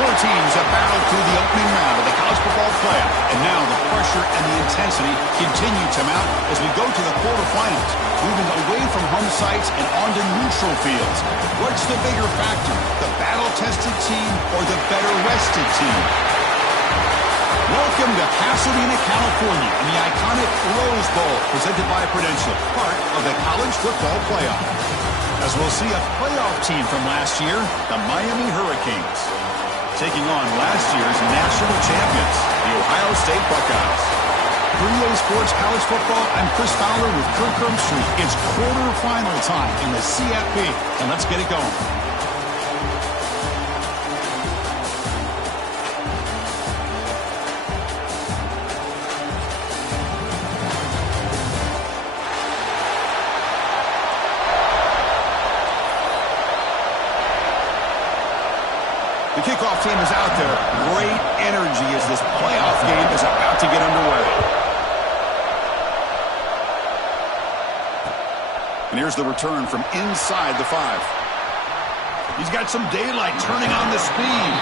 Four teams have battled through the opening round of the college football playoff, and now the pressure and the intensity continue to mount as we go to the quarterfinals, moving away from home sites and onto neutral fields. What's the bigger factor, the battle-tested team or the better-rested team? Welcome to Pasadena, California, and the iconic Rose Bowl, presented by Prudential, part of the college football playoff. As we'll see a playoff team from last year, the Miami Hurricanes, taking on last year's national champions, the Ohio State Buckeyes. For EA Sports College Football, I'm Chris Fowler with Kirk Herbstreit. It's quarterfinal time in the CFP, and let's get it going. The kickoff team is out there. Great energy as this playoff game is about to get underway. And here's the return from inside the 5. He's got some daylight turning on the speed.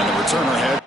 And the returner head.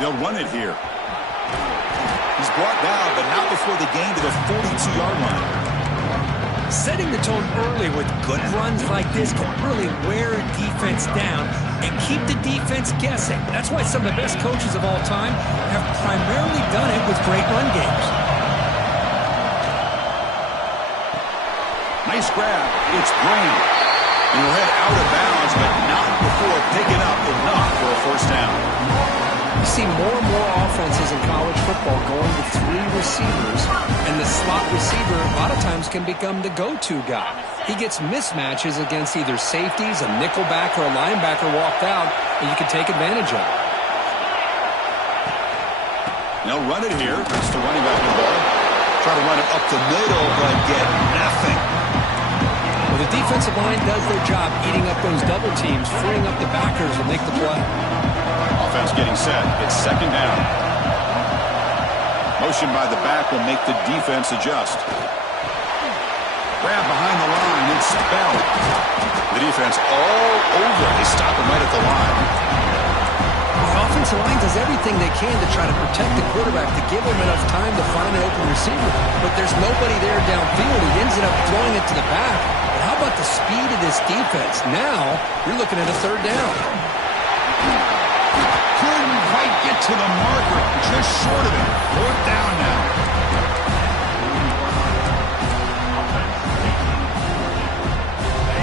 They'll run it here. He's brought down, but not before the gain to the 42-yard line. Setting the tone early with good runs like this can really wear a defense down and keep the defense guessing. That's why some of the best coaches of all time have primarily done it with great run games. Nice grab. It's Graham. And he'll head out of bounds, but not before picking up enough for a first down. You see more and more offenses in college football going with 3 receivers, and the slot receiver a lot of times can become the go-to guy. He gets mismatches against either safeties, a nickelback, or a linebacker walked out, and you can take advantage of it. They'll run it here. It's the running back in the ball. Try to run it up the middle, but get nothing. Well, the defensive line does their job eating up those double teams, freeing up the backers to make the play. Offense getting set. It's second down. Motion by the back will make the defense adjust. Grab behind the line. It's spelled. The defense all over. They stop him right at the line. The offensive line does everything they can to try to protect the quarterback, to give him enough time to find an open receiver. But there's nobody there downfield. He ends up throwing it to the back. But how about the speed of this defense? Now you're looking at a third down. Couldn't quite get to the marker, just short of it. Fourth down now.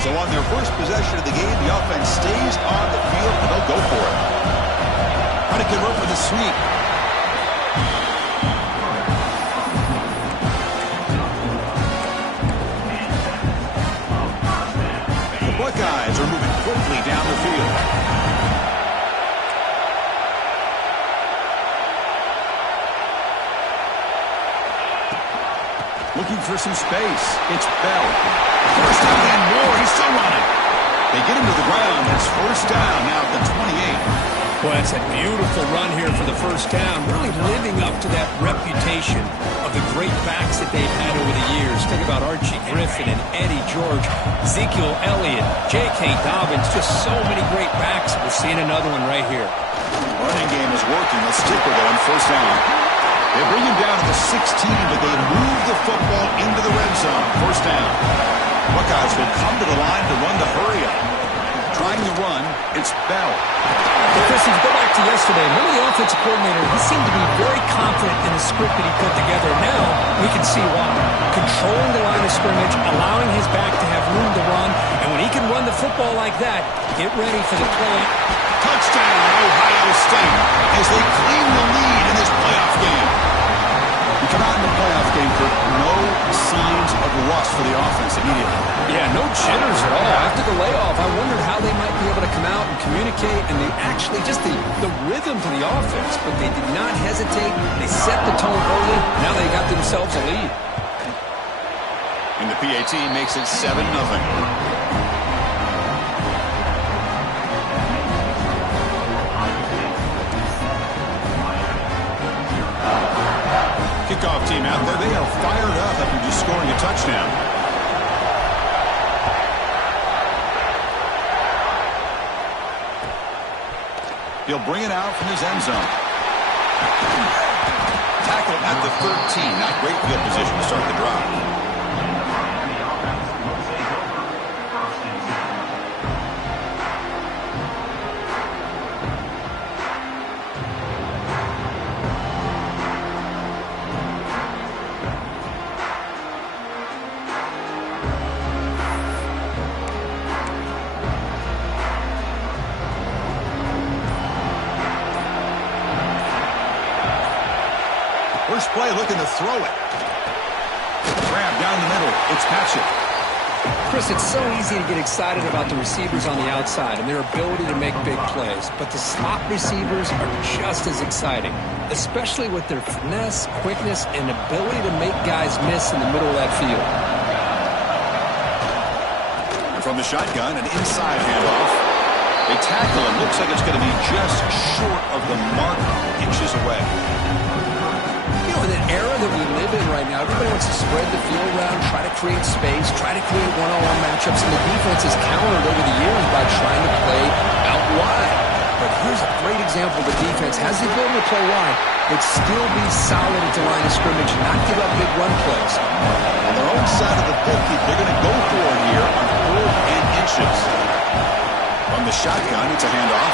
So on their first possession of the game, the offense stays on the field, and they'll go for it. Trying to convert with a sweep. Buckeyes are moving quickly down the field. Looking for some space. It's Bell. First down and more. He's still running. They get him to the ground. It's first down now at the 28. Well, it's a beautiful run here for the first down, really living up to that reputation of the great backs that they've had over the years. Think about Archie Griffin and Eddie George, Ezekiel Elliott, J.K. Dobbins, just so many great backs. We're seeing another one right here. Running game is working. Let's stick with it on first down. They bring him down to the 16, but they move the football into the red zone. First down. Buckeyes will come to the line to run the hurry up. Trying to run, it's Bell. Hey, Chris, if you go back to yesterday, remember the offensive coordinator, he seemed to be very confident in the script that he put together. Now, we can see why. Controlling the line of scrimmage, allowing his back to have room to run, and when he can run the football like that, get ready for the play. Touchdown, Ohio State, as they claim the lead in this playoff game. You come out in the playoff game for no signs of rust for the offense immediately. Yeah, no jitters at all. After the layoff, I wondered how they might be able to come out and communicate, and they actually just the rhythm to the offense, but they did not hesitate. They set the tone early. Now they got themselves a lead. And the PAT makes it 7-0. Kickoff team out there. They are fired up after just scoring a touchdown. He'll bring it out from his end zone. Tackle at the 13. Not great field position to start the drive. First play looking to throw it. Grab down the middle. It's Patchett. Chris, it's so easy to get excited about the receivers on the outside and their ability to make big plays. But the slot receivers are just as exciting, especially with their finesse, quickness, and ability to make guys miss in the middle of that field. And from the shotgun, an inside handoff. They tackle him. Looks like it's going to be just short of the mark, inches away. In an era that we live in right now, everybody wants to spread the field around, try to create space, try to create one-on-one matchups, and the defense has countered over the years by trying to play out wide. But here's a great example. The defense has the ability to play wide, but still be solid at the line of scrimmage and not give up big run plays. On their own side of the 50, they're going to go for it here on 4th and inches. From the shotgun, it's a handoff.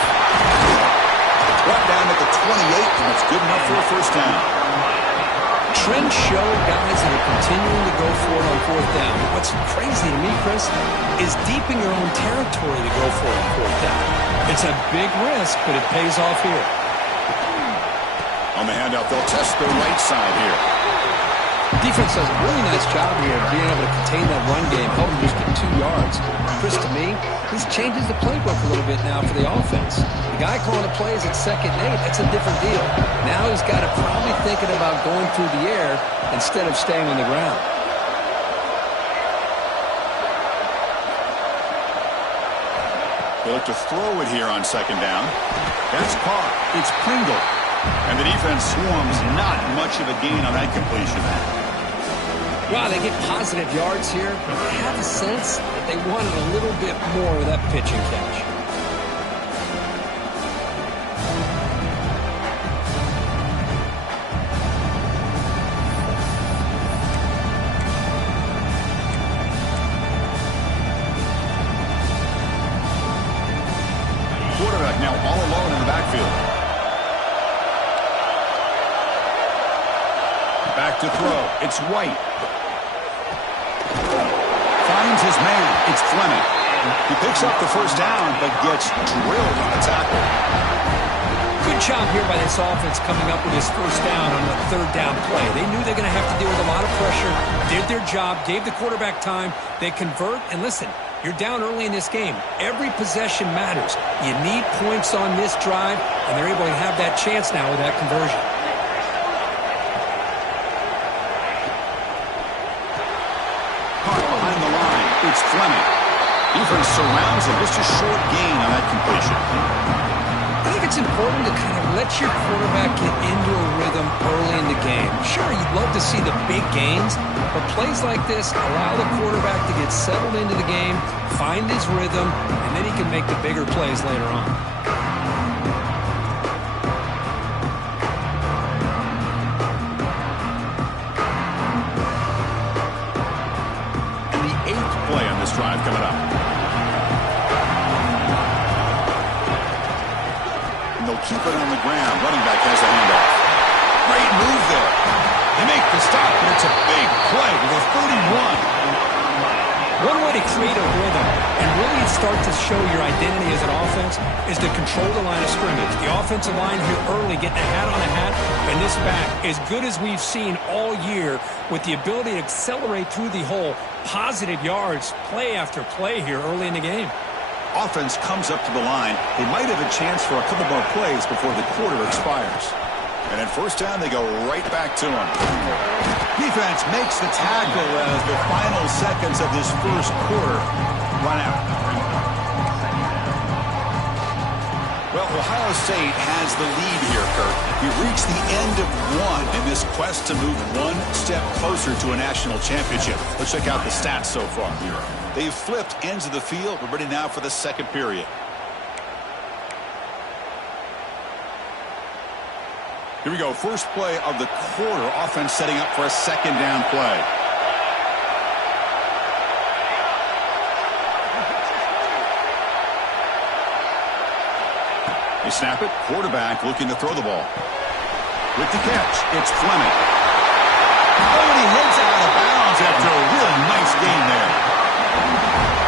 Brought down at the 28, and it's good enough for a first down. Trends show guys that are continuing to go for it on 4th down. What's crazy to me, Chris, is deep in your own territory to go for it on 4th down. It's a big risk, but it pays off here. On the handoff, they'll test the right side here. Defense does a really nice job here of being able to contain that run game, help them just get 2 yards. Chris, to me, this changes the playbook a little bit now for the offense. The guy calling the plays at 2nd and 8, that's a different deal. Now he's got to probably thinking about going through the air instead of staying on the ground. They look to throw it here on 2nd down. That's caught. It's Pringle. And the defense swarms not much of a gain on that completion. Wow, they get positive yards here, but I have a sense that they wanted a little bit more of that pitch and catch. Quarterback now all alone in the backfield. Back to throw. It's White. Finds his man. It's Fleming. He picks up the first down, but gets drilled on a tackle. Good job here by this offense coming up with his first down on the third down play. They knew they were going to have to deal with a lot of pressure, did their job, gave the quarterback time. They convert, and listen, you're down early in this game. Every possession matters. You need points on this drive, and they're able to have that chance now with that conversion. Caught behind the line. It's Fleming. Defense surrounds him. Just a short gain on that completion. I think it's important to kind of let your quarterback get into a rhythm early in the game. Sure, you'd love to see the big gains, but plays like this allow the quarterback to get settled into the game, find his rhythm, and then he can make the bigger plays later on. And the 8th play on this drive coming up. They'll keep it on the ground. Running back has a handoff. Great move there. They make the stop, and it's a big play to the 31. One way to create a rhythm and really start to show your identity as an offense is to control the line of scrimmage. The offensive line here early getting a hat on a hat, and this back, as good as we've seen all year, with the ability to accelerate through the hole, positive yards, play after play here early in the game. Offense comes up to the line. They might have a chance for a couple more plays before the quarter expires. And at first down, they go right back to him. Defense makes the tackle as the final seconds of this first quarter run out. Well, Ohio State has the lead here, Kurt. We've reached the end of one in this quest to move one step closer to a national championship. Let's check out the stats so far. They've flipped ends of the field. We're ready now for the second period. Here we go. First play of the quarter. Offense setting up for a second down play. They snap it. Quarterback looking to throw the ball. With the catch, it's Fleming. Oh, and he heads out of bounds after a really nice gain there.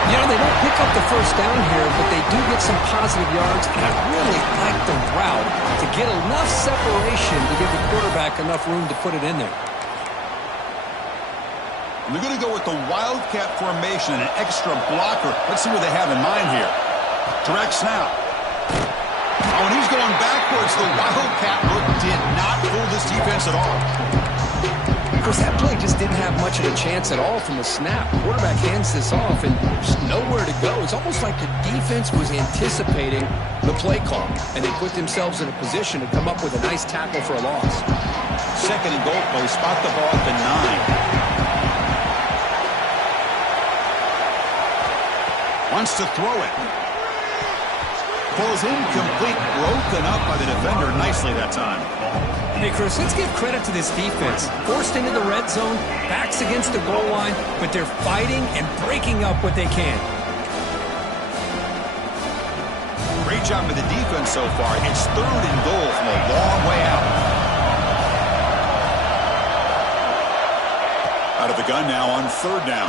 You know, they don't pick up the first down here, but they do get some positive yards, and I really like the route to get enough separation to give the quarterback enough room to put it in there. And they're going to go with the Wildcat formation and an extra blocker. Let's see what they have in mind here. Direct snap. Oh, and he's going backwards. The Wildcat look did not fool this defense at all. Of course, that play just didn't have much of a chance at all from the snap. The quarterback hands this off, and there's nowhere to go. It's almost like the defense was anticipating the play call, and they put themselves in a position to come up with a nice tackle for a loss. Second and goal play. Spot the ball at the 9. Wants to throw it. Pulls incomplete. Broken up by the defender nicely that time. Hey, Chris, let's give credit to this defense. Forced into the red zone, backs against the goal line, but they're fighting and breaking up what they can. Great job with the defense so far. It's third and goal from a long way out. Out of the gun now on third down.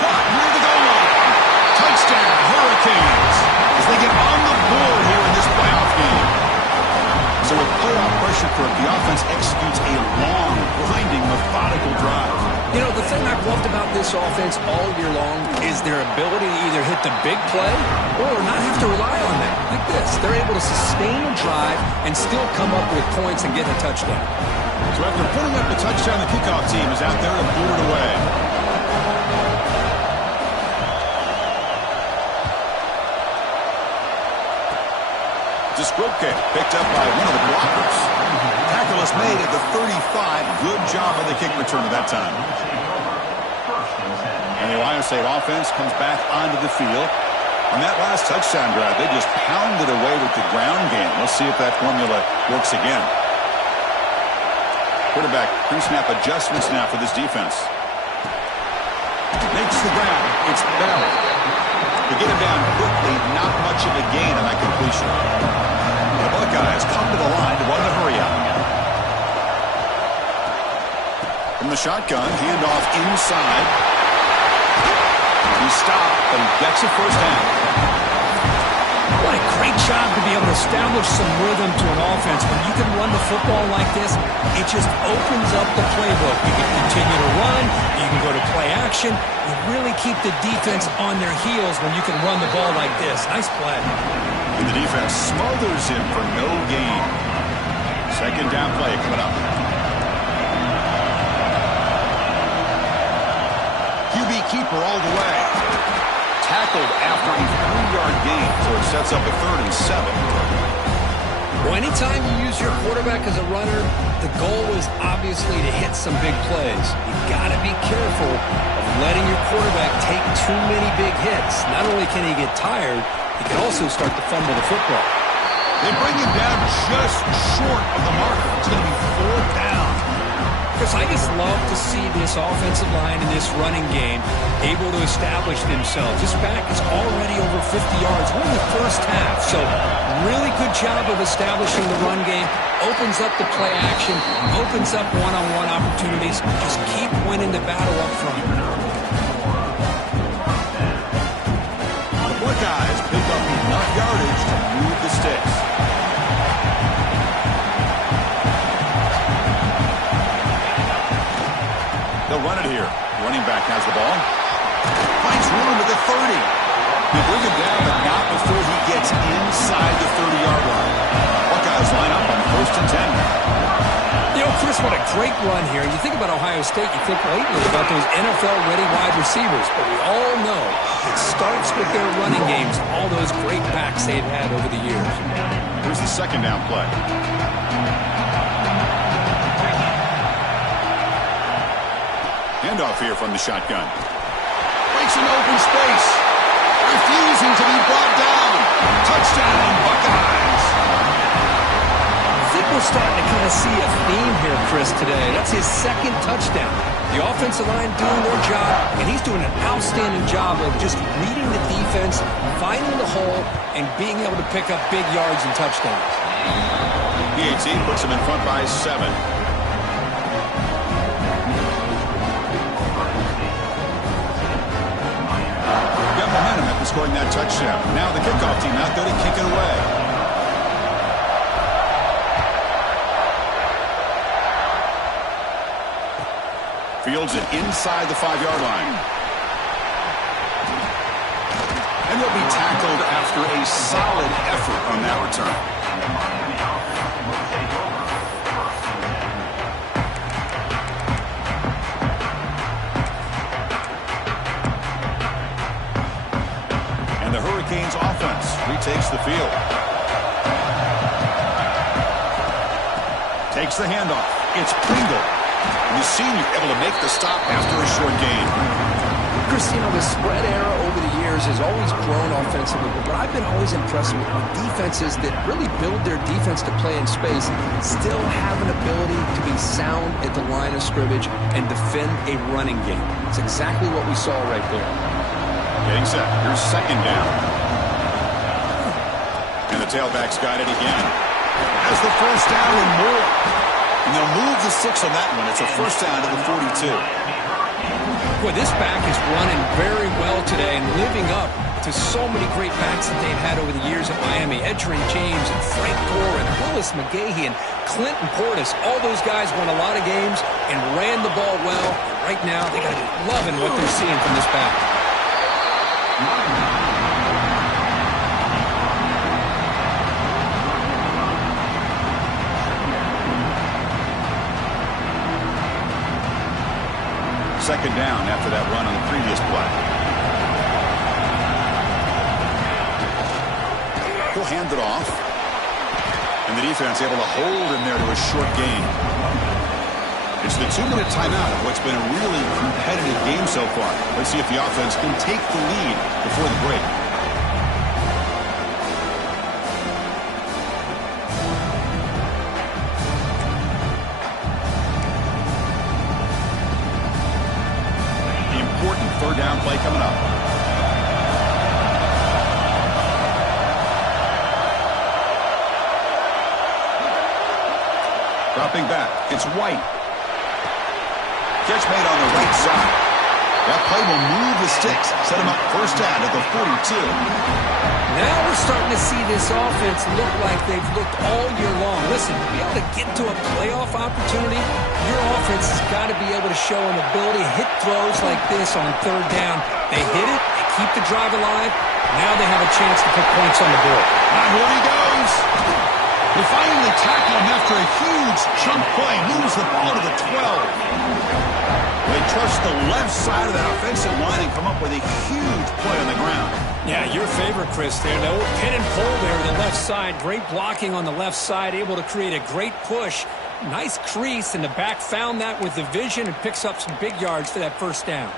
Caught near the goal line. Touchdown, Hurricanes, as they get on the board here in this playoff game. So with playoff pressure, the offense executes a long, grinding, methodical drive. You know, the thing I've loved about this offense all year long is their ability to either hit the big play or not have to rely on that. Like this, they're able to sustain a drive and still come up with points and get a touchdown. So after putting up the touchdown, the kickoff team is out there to boot it away. Discroke picked up by one of the blockers. Tackle is made at the 35. Good job on the kick return at that time. And the Ohio State offense comes back onto the field. On that last touchdown drive, they just pounded away with the ground game. Let's see if that formula works again. Quarterback pre-snap adjustments now for this defense. Makes the grab. It's Bell. To get him down quickly, not much of a gain on that completion. The Buckeyes come to the line to run the hurry up. From the shotgun, handoff inside. He stopped, but he gets a first down. What a Great job to be able to establish some rhythm to an offense. When you can run the football like this, it just opens up the playbook. You can continue to run. You can go to play action. You really keep the defense on their heels when you can run the ball like this. Nice play. And the defense smothers him for no gain. Second down play coming up. QB keeper all the way. Tackled after a 3-yard gain, so it sets up a 3rd and 7. Well, anytime you use your quarterback as a runner, the goal is obviously to hit some big plays. You've got to be careful of letting your quarterback take too many big hits. Not only can he get tired, he can also start to fumble the football. They bring him down just short of the marker. It's going to be 4th down. Chris, I just love to see this offensive line in this running game able to establish themselves. This back is already over 50 yards. We're in the first half, so really good job of establishing the run game. Opens up the play action, opens up one-on-one opportunities. Just keep winning the battle up front. The Buckeyes pick up enough yardage to move the sticks. They'll run it here. Running back has the ball. Finds room at the 30. They bring him down, but not before he gets inside the 30-yard line. Buckeyes line up on 1st and 10. You know, Chris, what a great run here. You think about Ohio State, you think lately about those NFL-ready wide receivers, but we all know it starts with their running games, all those great backs they've had over the years. Here's the second down play. Handoff here from the shotgun. Breaks an open space. Refusing to be brought down. Touchdown, Buckeyes. I think we're starting to kind of see a theme here, Chris, today. That's his 2nd touchdown. The offensive line doing their job, and he's doing an outstanding job of just reading the defense, finding the hole, and being able to pick up big yards and touchdowns. PAT puts him in front by 7. Momentum after scoring that touchdown. Now the kickoff team out there to kick it away. Fields it inside the 5-yard line. And they'll be tackled after a solid effort on that return. The Hurricanes offense retakes the field. Takes the handoff. It's Pringle. And the senior able to make the stop after a short gain. Chris, you know, the spread era over the years has always grown offensively, but I've been always impressed with defenses that really build their defense to play in space, still have an ability to be sound at the line of scrimmage and defend a running game. It's exactly what we saw right there. Getting set. Here's 2nd down. And the tailback's got it again. Has the 1st down and more. And they'll move the 6 on that one. It's a 1st down to the 42. Boy, this back is running very well today and living up to so many great backs that they've had over the years at Miami. Edgerrin James and Frank Gore and Willis McGahee and Clinton Portis. All those guys won a lot of games and ran the ball well. And right now, they got to be loving what they're seeing from this back. Second down after that run on the previous play. He'll hand it off. And the defense able to hold him there to a short gain. It's the 2-minute timeout of what's been a really competitive game so far. Let's see if the offense can take the lead before the break. Important 3rd down play coming up. Dropping back, it's White. Catch made on the right side. That play will move the sticks, set him up first down at the 42. Now we're starting to see this offense look like they've looked all year long. Listen, to be able to get to a playoff opportunity, your offense has got to be able to show an ability to hit throws like this on third down. They hit it, they keep the drive alive. Now they have a chance to put points on the board. Now here he goes. They finally tackle him after a huge chunk play. Moves the ball to the 12. They trust the left side of that offensive line and come up with a huge play on the ground. Yeah, your favorite, Chris, there. The old pin and pull there on the left side. Great blocking on the left side, able to create a great push. Nice crease, and the back found that with the vision and picks up some big yards for that first down.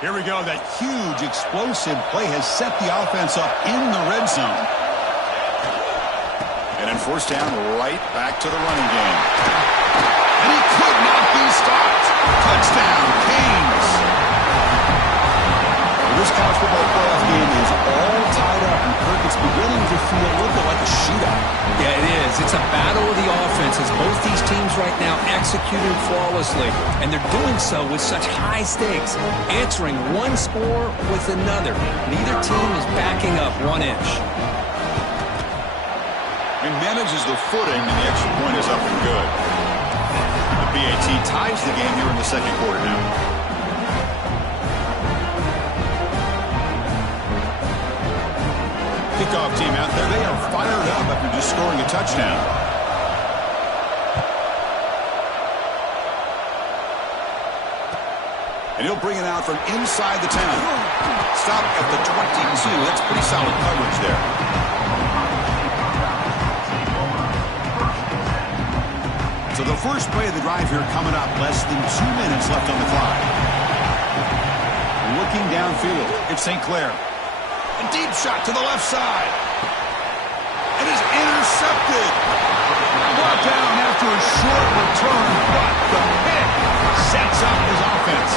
Here we go. That huge explosive play has set the offense up in the red zone. And in first down, right back to the running game. And he could not be stopped. Touchdown, Canes. This college football playoff game is all tied up, and Kirk, it's beginning to feel a little bit like a shootout. Yeah, it is. It's a battle of the offenses. Both these teams right now executing flawlessly, and they're doing so with such high stakes, answering one score with another. Neither team is backing up 1 inch. And manages the footing, and the extra point is up and good. The PAT ties the game here in the second quarter now. Kickoff team out there. They are fired up after just scoring a touchdown. And he'll bring it out from inside the 10. Stop at the 22. That's pretty solid coverage there. So the first play of the drive here coming up. Less than 2 minutes left on the clock. Looking downfield, it's St. Clair. A deep shot to the left side. It is intercepted. Brought down after a short return, but the pick sets up his offense.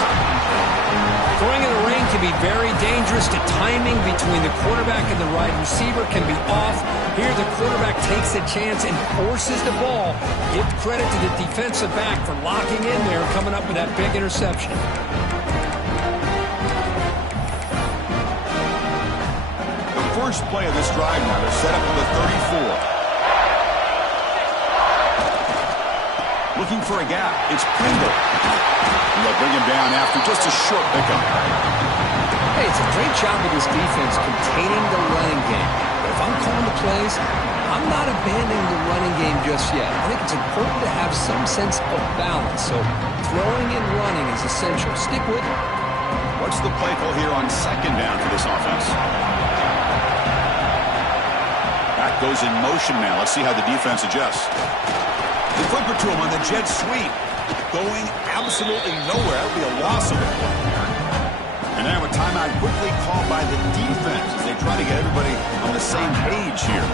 Throwing in the rain can be very dangerous. The timing between the quarterback and the wide receiver can be off. Here the quarterback takes a chance and forces the ball. Give credit to the defensive back for locking in there and coming up with that big interception. First play of this drive now. They're set up at the 34. Looking for a gap. It's Pringle. And they'll bring him down after just a short pickup. Hey, it's a great job of this defense containing the running game. But if I'm calling the plays, I'm not abandoning the running game just yet. I think it's important to have some sense of balance. So throwing and running is essential. Stick with it. What's the play call here on second down for this offense? Back goes in motion now. Let's see how the defense adjusts. The flipper to him on the jet sweep. Going absolutely nowhere. That would be a loss of a play. And now a timeout quickly called by the defense as they try to get everybody on the same page here.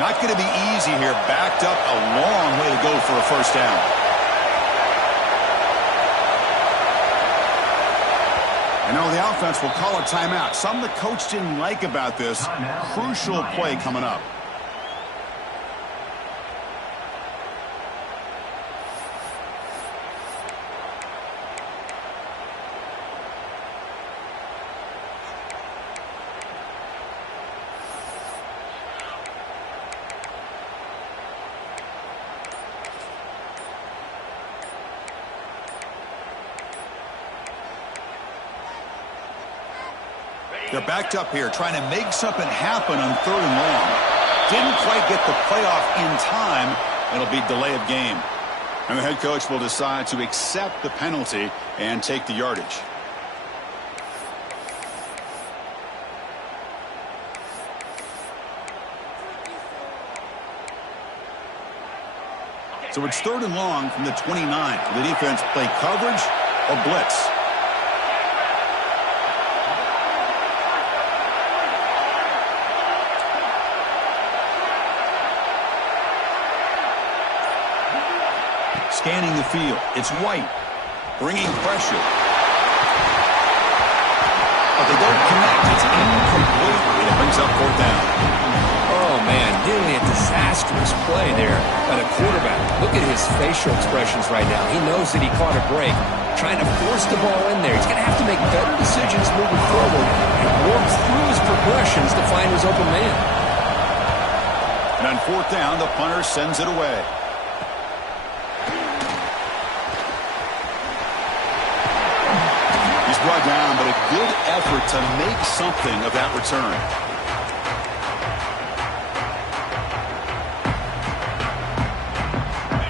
Not going to be easy here. Backed up a long way to go for a first down. And now the offense will call a timeout. Something the coach didn't like about this. Crucial play coming up. They're backed up here trying to make something happen on third and long. Didn't quite get the playoff in time. It'll be delay of game. And the head coach will decide to accept the penalty and take the yardage. So it's third and long from the 29. Will the defense play coverage or blitz? Scanning the field. It's White. Bringing pressure. But they don't connect. It's incomplete. And it brings up fourth down. Oh, man, nearly a disastrous play there by the quarterback. Look at his facial expressions right now. He knows that he caught a break, trying to force the ball in there. He's going to have to make better decisions moving forward and work through his progressions to find his open man. And on fourth down, the punter sends it away. He's brought down, but a good effort to make something of that return.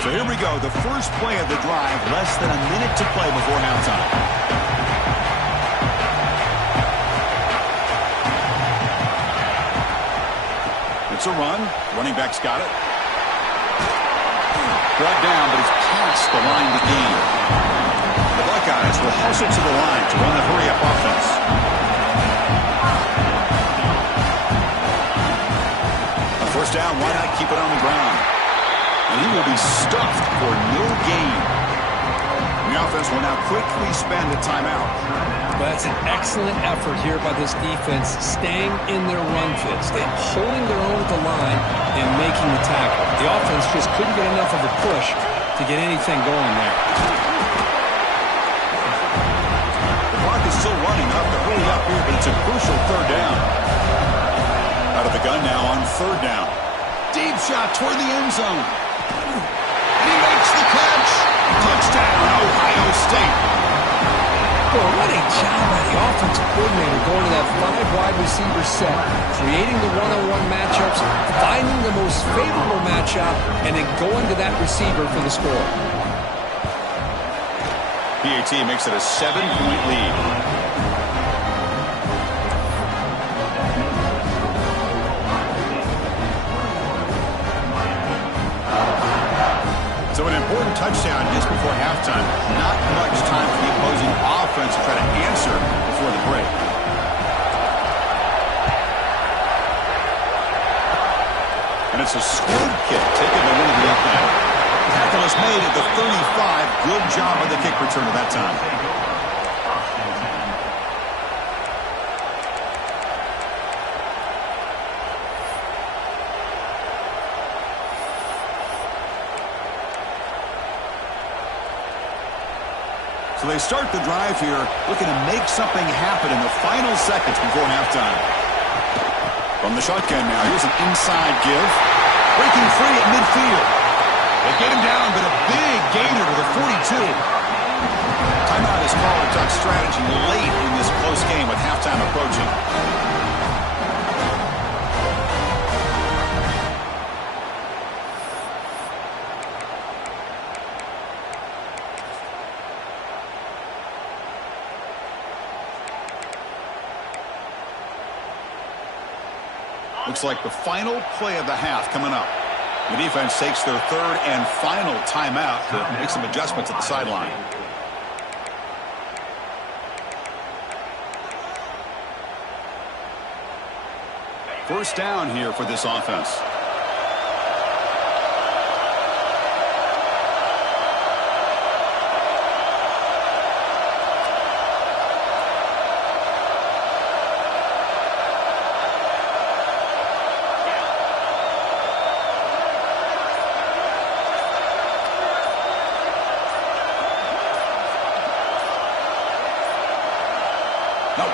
So here we go, the first play of the drive, less than a minute to play before halftime. It's a run. Running back's got it. Brought down, but he's past the line to gain. The Buckeyes will hustle to the line to run the hurry-up offense. A first down, why not keep it on the ground? And he will be stuffed for no gain. The offense will now quickly spend a timeout. Well, that's an excellent effort here by this defense, staying in their run fits, holding their own at the line and making the tackle. The offense just couldn't get enough of a push to get anything going there. The clock is still running up to hurry up here, but it's a crucial third down. Out of the gun now on third down. Deep shot toward the end zone. And he makes the catch. Touchdown, Ohio State. Well, what a job by the offensive coordinator going to that 5-wide receiver set, creating the one-on-one matchups, finding the most favorable matchup, and then going to that receiver for the score. PAT makes it a 7-point lead. So an important touchdown just before halftime. Not much time for the opposing offense to try to answer before the break. And it's a squib kick taken to one of the up man. Tackle is made at the 35. Good job of the kick return at that time. So they start the drive here, looking to make something happen in the final seconds before halftime. From the shotgun now, here's an inside give. Breaking free at midfield. They get him down, but a big gainer to the 42. Timeout is called to talk strategy late in this close game with halftime approaching. Looks like the final play of the half coming up. The defense takes their third and final timeout to make some adjustments at the sideline. First down here for this offense.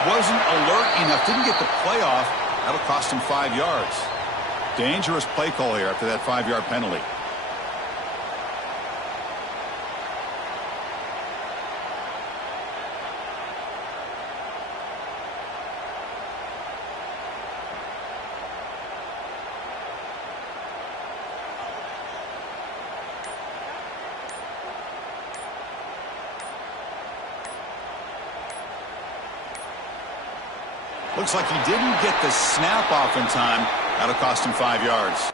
Wasn't alert enough, didn't get the play off. That'll cost him 5 yards. Dangerous play call here after that 5-yard penalty. Looks like he didn't get the snap off in time. That'll cost him 5 yards.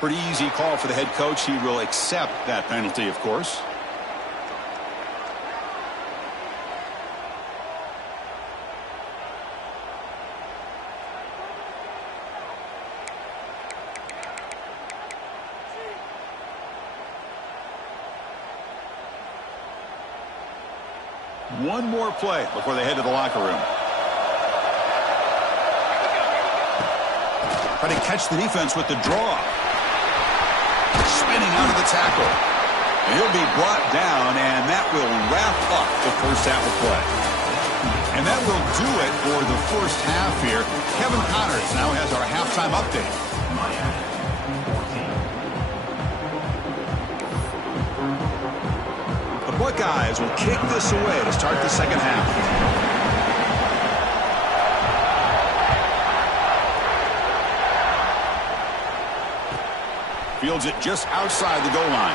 Pretty easy call for the head coach. He will accept that penalty, of course. One more play before they head to the locker room. Try to catch the defense with the draw. Spinning out of the tackle. And he'll be brought down, and that will wrap up the first half of play. And that will do it for the first half here. Kevin Connors now has our halftime update. The Buckeyes will kick this away to start the second half. Fields it just outside the goal line.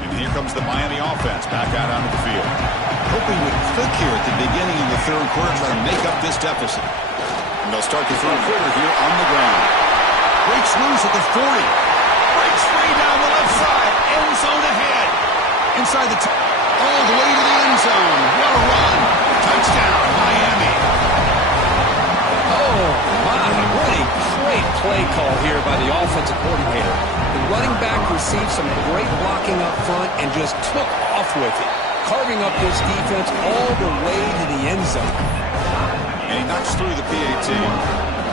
And here comes the Miami offense back out onto the field. Hoping would click here at the beginning of the third quarter, try to make up this deficit. And they'll start the third quarter here on the ground. Breaks loose at the 40. Breaks free down the left side. End zone ahead. Inside the all the way to the end zone. What a run. Touchdown, Miami. Oh, my. What a great play call here by the offensive coordinator. The running back received some great blocking up front and just took off with it, carving up this defense all the way to the end zone. And he knocks through the PAT.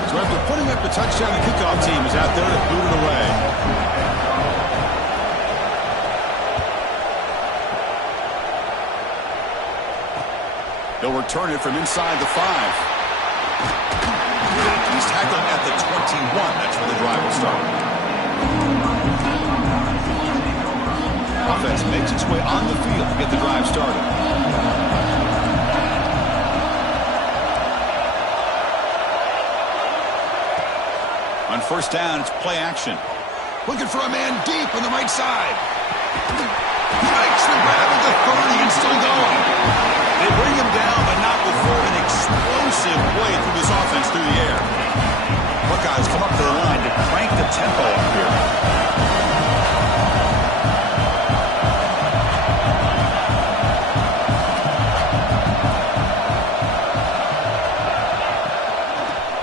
So after putting up the touchdown, the kickoff team is out there to boot it away. They'll return it from inside the 5. He's tackled at the 21. That's where the drive will start. Offense makes its way on the field to get the drive started. On first down, it's play action. Looking for a man deep on the right side. Makes the grab at the 30 and still going. They bring him down, but not before an explosive play through this offense through the air. Buckeyes come up to the line to crank the tempo up here.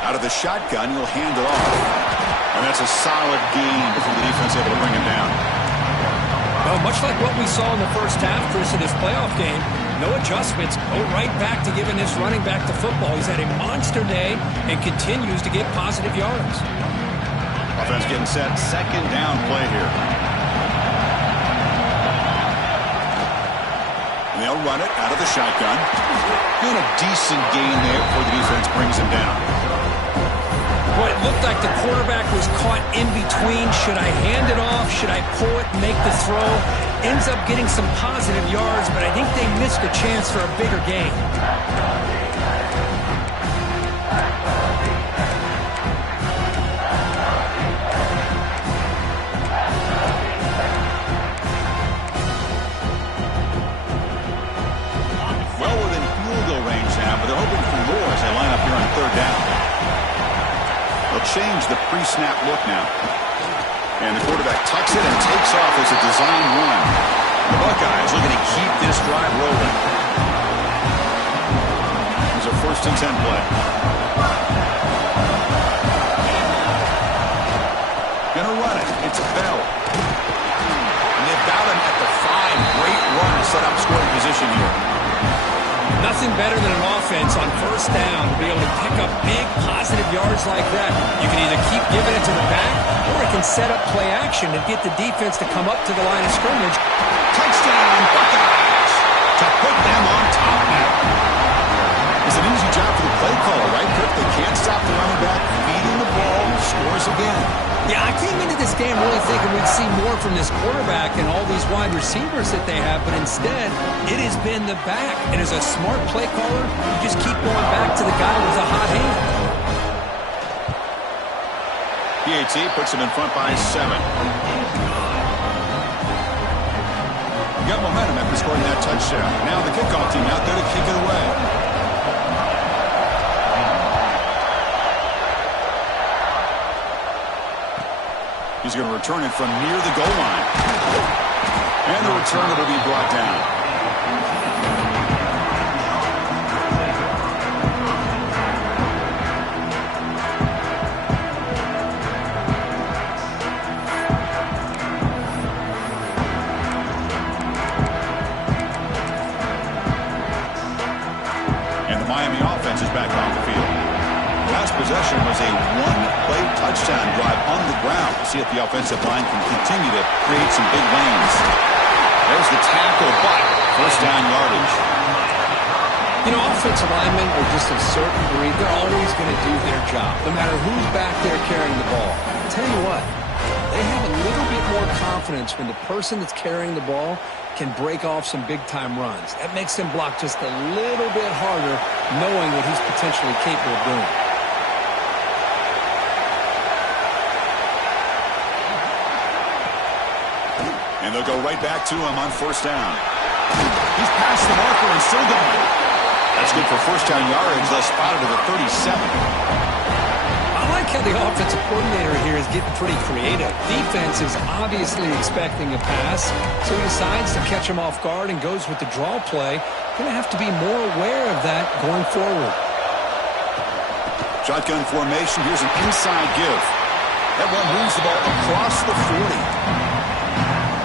Out of the shotgun, he'll hand it off. And that's a solid gain before the defense able to bring him down. Well, much like what we saw in the first half, Chris, in this playoff game, no adjustments. Go right back to giving this running back the football. He's had a monster day and continues to get positive yards. Offense getting set. Second down play here. And they'll run it out of the shotgun. Doing a decent gain there before the defense brings him down. Well, it looked like the quarterback was caught in between. Should I hand it off? Should I pull it and make the throw? Ends up getting some positive yards, but I think they missed a chance for a bigger gain. Well within field goal range now, but they're hoping for more as they line up here on third down. They'll change the pre-snap look now. And the quarterback tucks it and takes off as a design run. The Buckeyes looking to keep this drive rolling. Here's a 1st and 10 play. Gonna run it. It's Bell. And they've got him at the 5. Great run to set up scoring position here. Nothing better than an offense on first down to be able to pick up big positive yards like that. You can either keep giving it to the back, or it can set up play action and get the defense to come up to the line of scrimmage. Touchdown, Buckeyes, to put them on top now. It's an easy job for the play caller, right, Kirk? They can't stop the running back, feeding the ball, scores again. Yeah, I came into this game really thinking we'd see more from this quarterback and all these wide receivers that they have, but instead, it has been the back. And as a smart play caller, you just keep going back to the guy with a hot hand. PAT puts them in front by 7. Got momentum after scoring that touchdown. Now the kickoff team out there to kick it away. He's going to return it from near the goal line. And the return will be brought down. Miami offense is back on the field. Last possession was a one-play touchdown drive on the ground. We'll see if the offensive line can continue to create some big lanes. There's the tackle, but first down yardage. You know, offensive linemen are just a certain breed. They're always going to do their job, no matter who's back there carrying the ball. I'll tell you what, they have a little bit more confidence when the person that's carrying the ball can break off some big-time runs. That makes him block just a little bit harder, knowing what he's potentially capable of doing. And they'll go right back to him on first down. He's past the marker and still going. That's good for first down yardage. They'll spot it to the 37. I like how the offensive coordinator here is getting pretty creative. Defense is obviously expecting a pass, so he decides to catch him off guard and goes with the draw play. Going to have to be more aware of that going forward. Shotgun formation. Here's an inside give. That one moves the ball across the 40.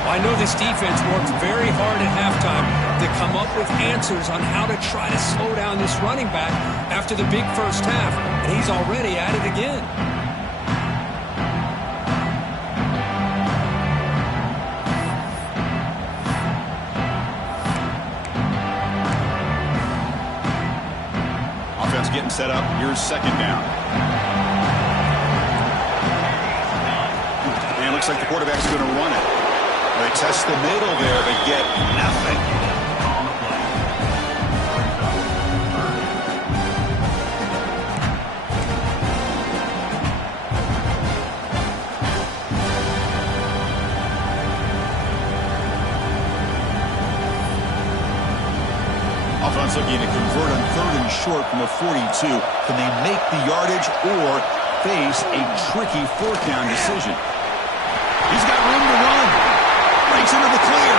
I know this defense worked very hard at halftime to come up with answers on how to try to slow down this running back after the big first half, and he's already at it again. Offense getting set up. Here's second down. And it looks like the quarterback's going to run it. They test the middle there, but get nothing. Offense looking to convert on 3rd and short from the 42. Can they make the yardage or face a tricky 4th down decision? He's got room to run. Breaks into the clear.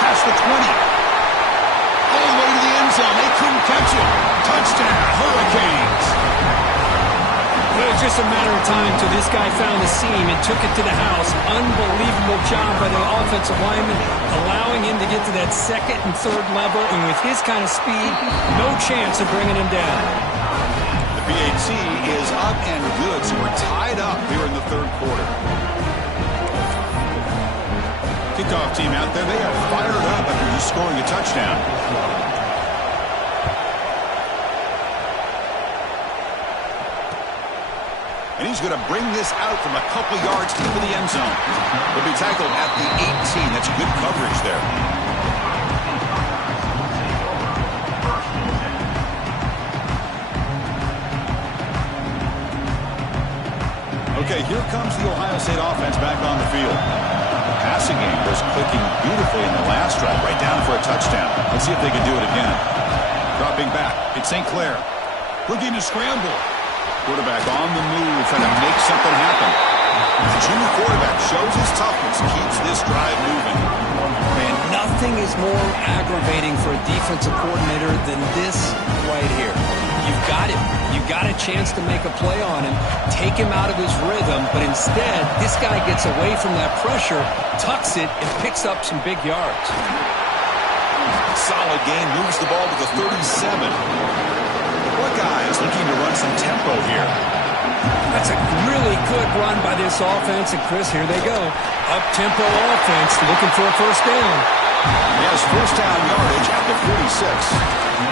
Past the 20. All the way to the end zone. They couldn't catch him. Touchdown, Hurricanes. It was just a matter of time till this guy found the seam and took it to the house. Unbelievable job by the offensive lineman, allowing him to get to that 2nd and 3rd level, and with his kind of speed, no chance of bringing him down. The PAT is up and good, so we're tied up here in the 3rd quarter. Kickoff team out there. They are fired up after just scoring a touchdown. And he's going to bring this out from a couple yards into the end zone. He'll be tackled at the 18. That's good coverage there. Okay, here comes the Ohio State offense back on the field. Passing game was clicking beautifully in the last drive, right down for a touchdown. Let's see if they can do it again. Dropping back, it's St. Clair. Looking to scramble. Quarterback on the move, trying to make something happen. The junior quarterback shows his toughness, keeps this drive moving. Man, nothing is more aggravating for a defensive coordinator than this right here. You've got him. You've got a chance to make a play on him, take him out of his rhythm, but instead, this guy gets away from that pressure, tucks it, and picks up some big yards. Solid gain, moves the ball to the 37. The Buckeyes looking to run some tempo here. That's a really good run by this offense, and Chris, here they go. Up-tempo offense, looking for a first down. Yes, first down yardage at the 46.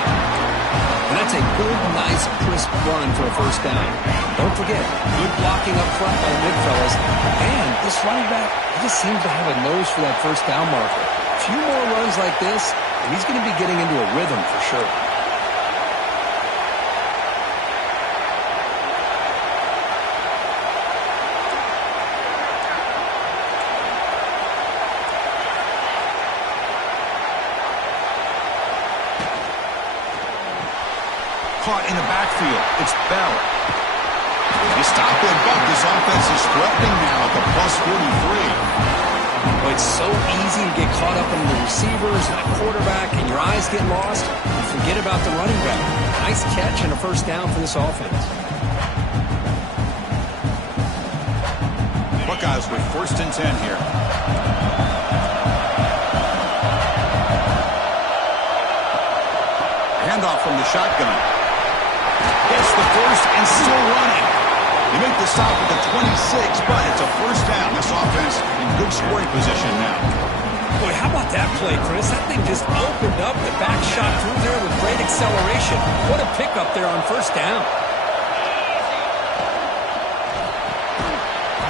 And that's a good, nice, crisp run for a first down. Don't forget, good blocking up front by the big fellas. And this running back, he just seems to have a nose for that first down marker. A few more runs like this, and he's going to be getting into a rhythm for sure. caught in the backfield. It's Bell. You stop it, but this offense is threatening now at the +43. Well, it's so easy to get caught up in the receivers and the quarterback, and your eyes get lost. You forget about the running back. Nice catch and a first down for this offense. Buckeyes with 1st and 10 here. Handoff from the shotgun. Gets the first and still running. You make the stop at the 26, but it's a first down. This offense in good scoring position now. Boy, how about that play, Chris? That thing just opened up. The back shot through there with great acceleration. What a pickup there on first down.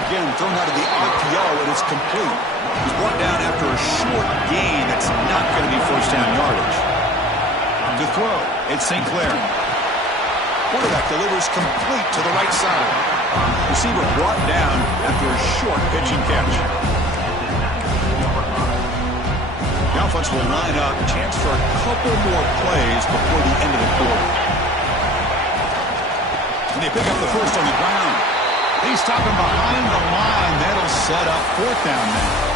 Again, thrown out of the RPO, and it's complete. He's brought down after a short gain. That's not going to be first down yardage. To throw, it's St. Clair. Quarterback delivers complete to the right side. Receiver brought down after a short pitch and catch. The offense will line up. Chance for a couple more plays before the end of the quarter. And they pick up the first on the ground. They stop him behind the line. That'll set up 4th down now.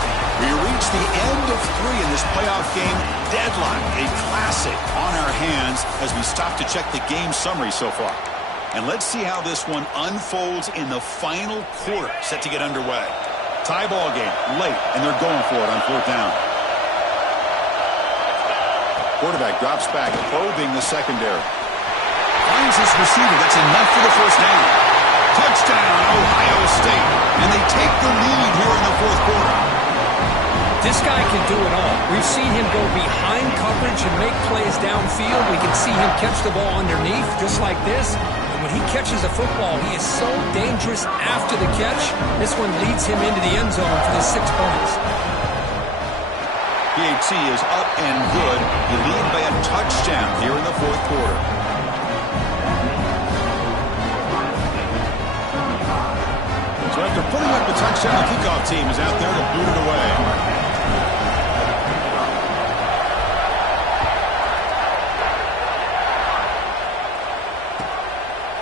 We reach the end of 3 in this playoff game. Deadline, a classic on our hands as we stop to check the game summary so far. And let's see how this one unfolds in the final quarter, set to get underway. Tie ball game, late, and they're going for it on 4th down. Quarterback drops back, probing the secondary. Finds his receiver. That's enough for the first down. Touchdown, Ohio State. And they take the lead here in the 4th quarter. This guy can do it all. We've seen him go behind coverage and make plays downfield. We can see him catch the ball underneath, just like this. And when he catches a football, he is so dangerous after the catch. This one leads him into the end zone for the 6 points. PAT is up and good. You lead by a touchdown here in the 4th quarter. So after putting up a touchdown, the kickoff team is out there to boot it away.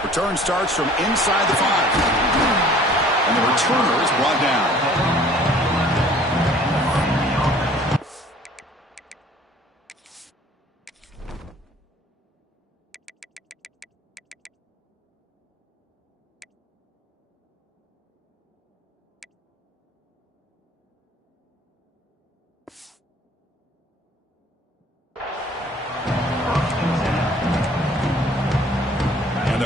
Return starts from inside the 5. And the returner is brought down.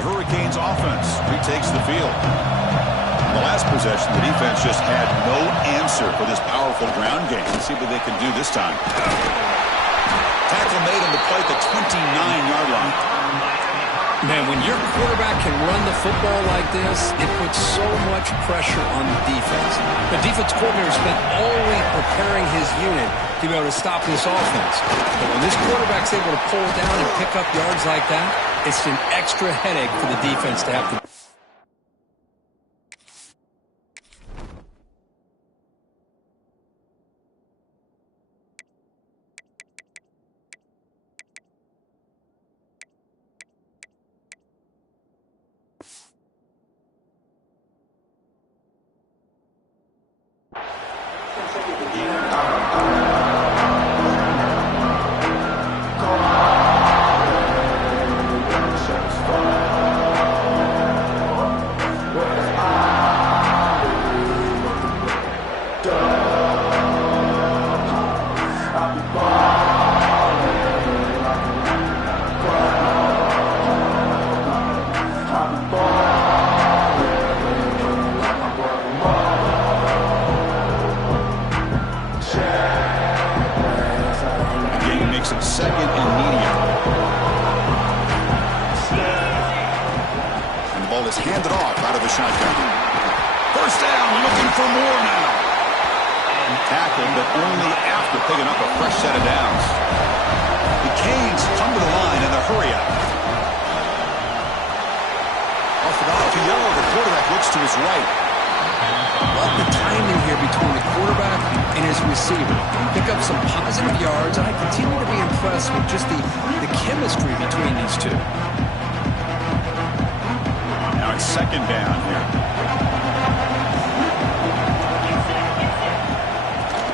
Hurricanes offense retakes the field. In the last possession, the defense just had no answer for this powerful ground game. Let's see what they can do this time. Tackle made on the play at the 29-yard line. Man, when your quarterback can run the football like this, it puts so much pressure on the defense. The defense coordinator spent all week preparing his unit to be able to stop this offense. But when this quarterback's able to pull down and pick up yards like that, it's an extra headache for the defense to have to. on second down here.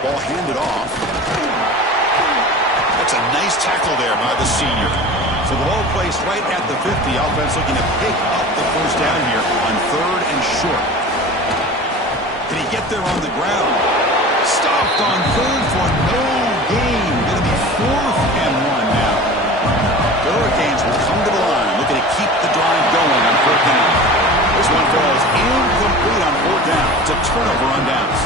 Ball handed off. That's a nice tackle there by the senior. So the ball placed right at the 50. Offense looking to pick up the first down here on 3rd and short. Can he get there on the ground? Stopped on 3rd for no gain. Going to be 4th and 1 now. The Hurricanes will come to the line, looking to keep the drive going on 4th down. This one falls incomplete on 4th down. It's a turnover on downs.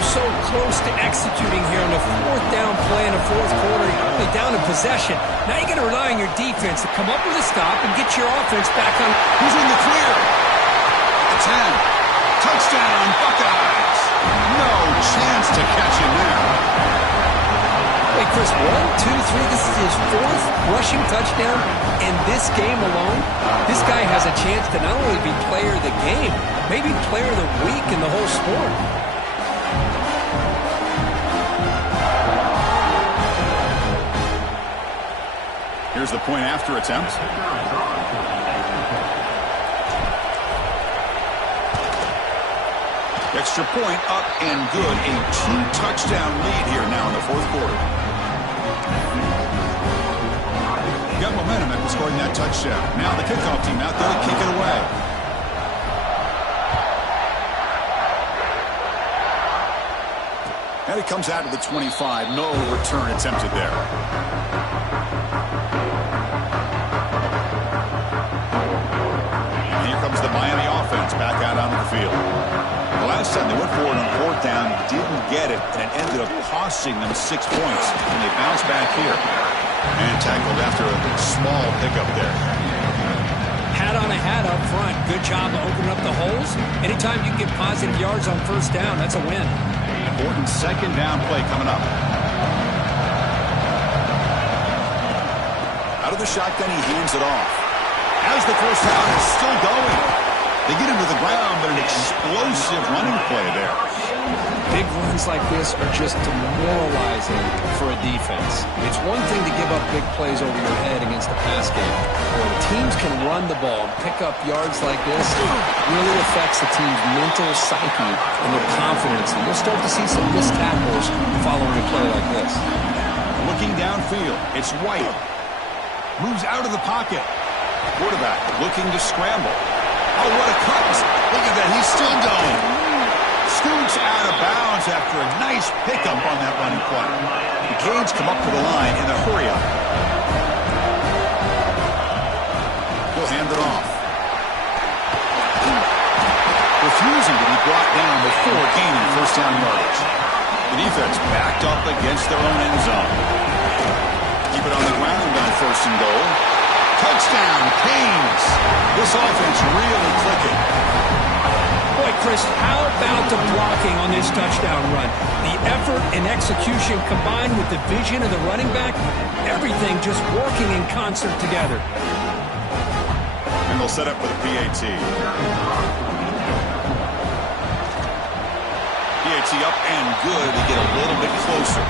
So close to executing here on the 4th down play in the 4th quarter. You're only down in possession. Now you got to rely on your defense to come up with a stop and get your offense back on. Who's in the clear? The 10. Touchdown, Buckeyes. No chance to catch him there. Hey, Chris, 1, 2, 3. This is his 4th rushing touchdown in this game alone. This guy has a chance to not only be player of the game, maybe player of the week in the whole sport. Here's the point after attempt. Extra point up and good. A 2-touchdown lead here now in the 4th quarter. You got momentum after scoring that touchdown. Now the kickoff team out there to kick it away. And it comes out to the 25. No return attempted there. The Miami offense back out onto the field. The last time they went forward on 4th down, didn't get it, and it ended up costing them 6 points. And they bounce back here. And tackled after a small pickup there. Hat on a hat up front. Good job of opening up the holes. Anytime you get positive yards on 1st down, that's a win. Important 2nd down play coming up. Out of the shotgun, he hands it off. As the first down is still going. They get him to the ground, but an explosive running play there. Big runs like this are just demoralizing for a defense. It's one thing to give up big plays over your head against the pass game. When teams can run the ball and pick up yards like this, it really affects the team's mental psyche and their confidence. And you'll start to see some missed tackles following a play like this. Looking downfield, it's White. Moves out of the pocket. Quarterback looking to scramble. Oh, what a cut. Look at that. He's still going. Scoots out of bounds after a nice pickup on that running play. The Canes come up to the line in a hurry-up. He'll hand it off. Refusing to be brought down before gaining 1st down yardage. The defense backed up against their own end zone. Keep it on the ground on 1st and goal. Touchdown, Canes. This offense really clicking. Boy, Chris, how about the blocking on this touchdown run? The effort and execution combined with the vision of the running back, everything just working in concert together. And they'll set up with a PAT. PAT up and good to get a little bit closer.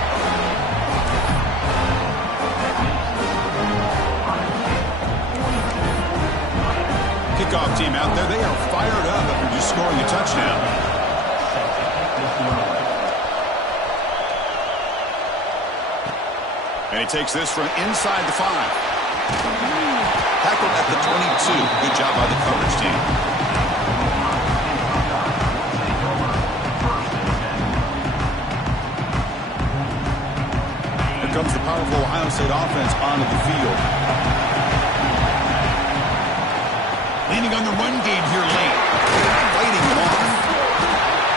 Kickoff team out there. They are fired up after just scoring a touchdown. And he takes this from inside the 5. Tackled at the 22. Good job by the coverage team. Here comes the powerful Ohio State offense onto the field. Leaning on the run game here late. Fighting him off.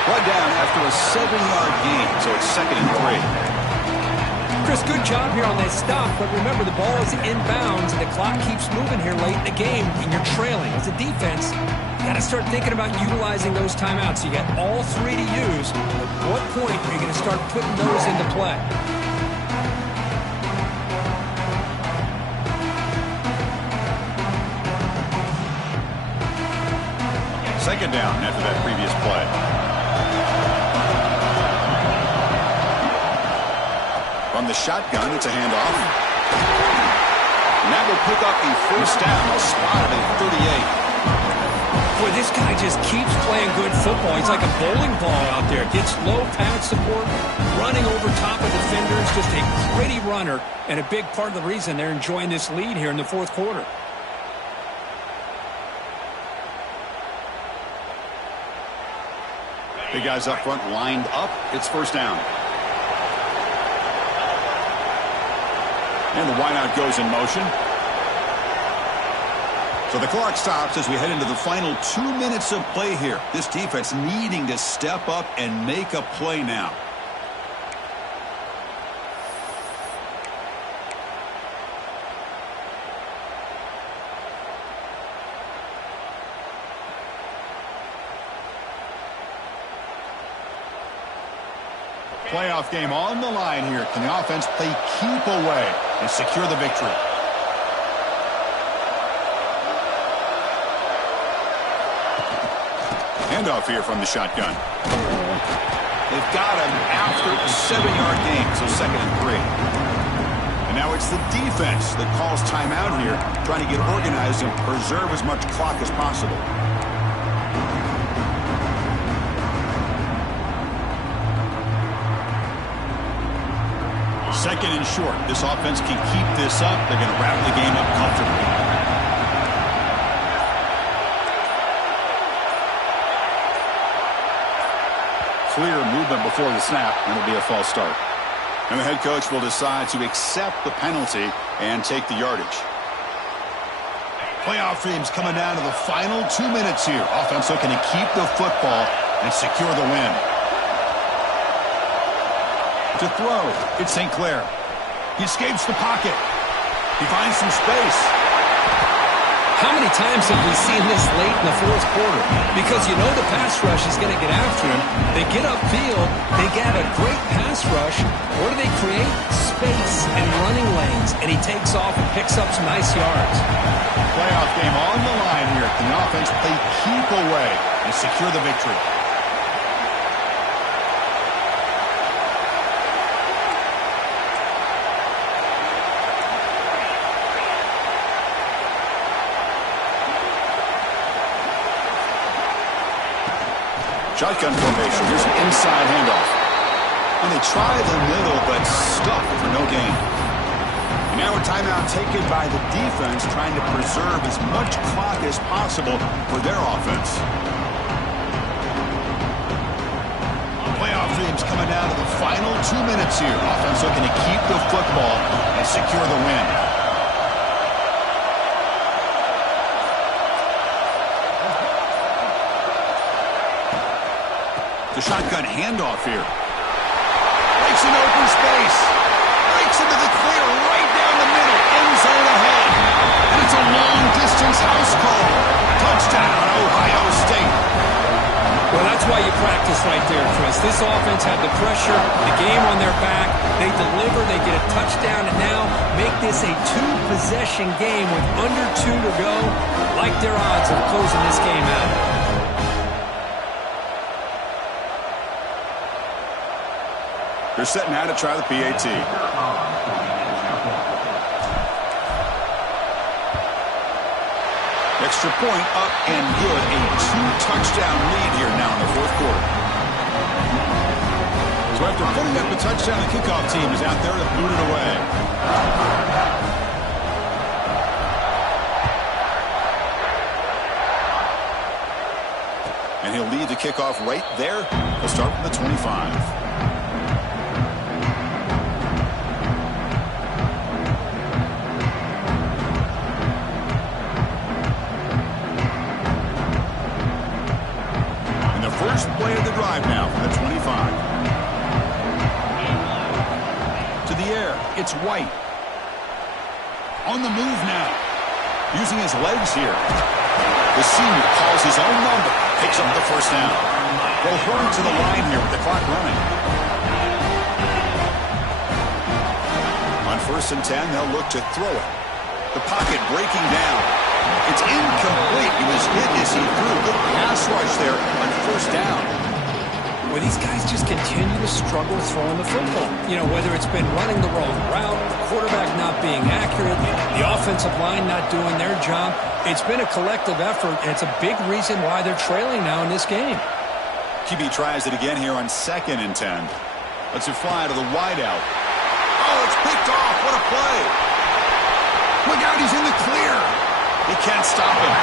Brought down after a 7-yard gain, so it's 2nd and 3. Chris, good job here on that stop, but remember the ball is inbounds and the clock keeps moving here late in the game and you're trailing. As a defense, you got to start thinking about utilizing those timeouts. You got all 3 to use. At what point are you going to start putting those into play? 2nd down after that previous play. From the shotgun, it's a handoff. And that will pick up a 1st down, spotted at 38. Boy, this guy just keeps playing good football. He's like a bowling ball out there. Gets low pad support, running over top of defenders. Just a gritty runner, and a big part of the reason they're enjoying this lead here in the fourth quarter. The guys up front lined up. It's first down. And the wideout goes in motion. So the clock stops as we head into the final 2 minutes of play here. This defense needing to step up and make a play now. Playoff game on the line here. Can the offense play keep away and secure the victory? Handoff here from the shotgun. They've got him after a 7-yard gain, so 2nd and 3. And now it's the defense that calls timeout here, trying to get organized and preserve as much clock as possible. Second and short. This offense can keep this up. They're going to wrap the game up comfortably. Clear movement before the snap, and it'll be a false start. And the head coach will decide to accept the penalty and take the yardage. Playoff teams coming down to the final 2 minutes here. Offense looking to keep the football and secure the win. To throw, it's St. Clair. He escapes the pocket. He finds some space. How many times have we seen this late in the fourth quarter? Because you know the pass rush is going to get after him. They get upfield. They get a great pass rush. What do they create? Space and running lanes. And he takes off and picks up some nice yards. Playoff game on the line here. Can the offense play keep away and secure the victory? Shotgun formation. Here's an inside handoff. And they try the middle, but stuck for no gain. And now a timeout taken by the defense, trying to preserve as much clock as possible for their offense. Playoff teams coming down to the final 2 minutes here. Offense looking to keep the football and secure the win. The shotgun handoff here. Breaks in open space. Breaks into the clear right down the middle. End zone ahead. And it's a long-distance house call. Touchdown, Ohio State. Well, that's why you practice right there, Chris. This offense had the pressure, the game on their back. They deliver, they get a touchdown, and now make this a 2-possession game with under 2 to go. Like their odds of closing this game out. They're set now to try the PAT. Extra point up and good. A 2-touchdown lead here now in the fourth quarter. So after putting up the touchdown, the kickoff team is out there to boot it away. And he'll lead the kickoff right there. He'll start from the 25. First play of the drive now for the 25. To the air, it's White. On the move now. Using his legs here. The senior calls his own number. Picks up the first down. They'll hurry to the line here with the clock running. On 1st and 10, they'll look to throw it. The pocket breaking down. It's incomplete. He was hit as he threw. Good pass rush there on 1st down. where these guys just continue to struggle throwing the football. You know, whether it's been running the wrong route, the quarterback not being accurate, the offensive line not doing their job. It's been a collective effort, and it's a big reason why they're trailing now in this game. QB tries it again here on 2nd and 10. Lets it fly to the wideout. Oh, it's picked off. What a play. Look out, he's in the clear. He can't stop him.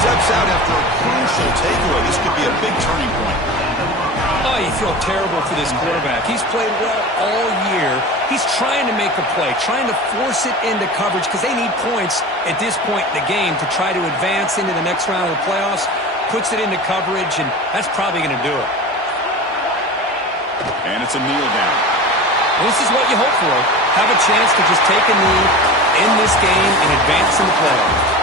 Steps out after a crucial takeaway. This could be a big turning point. Oh, you feel terrible for this quarterback. He's played well all year. He's trying to make a play, trying to force it into coverage because they need points at this point in the game to try to advance into the next round of the playoffs. Puts it into coverage, and that's probably going to do it. And it's a kneel down. This is what you hope for. Have a chance to just take a knee in this game and advance in the playoffs.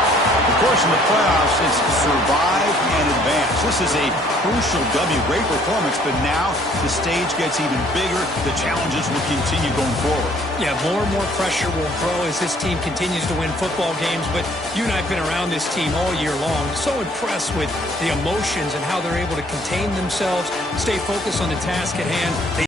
Of course, in the playoffs, it's survive and advance. This is a crucial W. Great performance, but now the stage gets even bigger. The challenges will continue going forward. Yeah, more and more pressure will grow as this team continues to win football games, but you and I have been around this team all year long. So impressed with the emotions and how they're able to contain themselves, stay focused on the task at hand.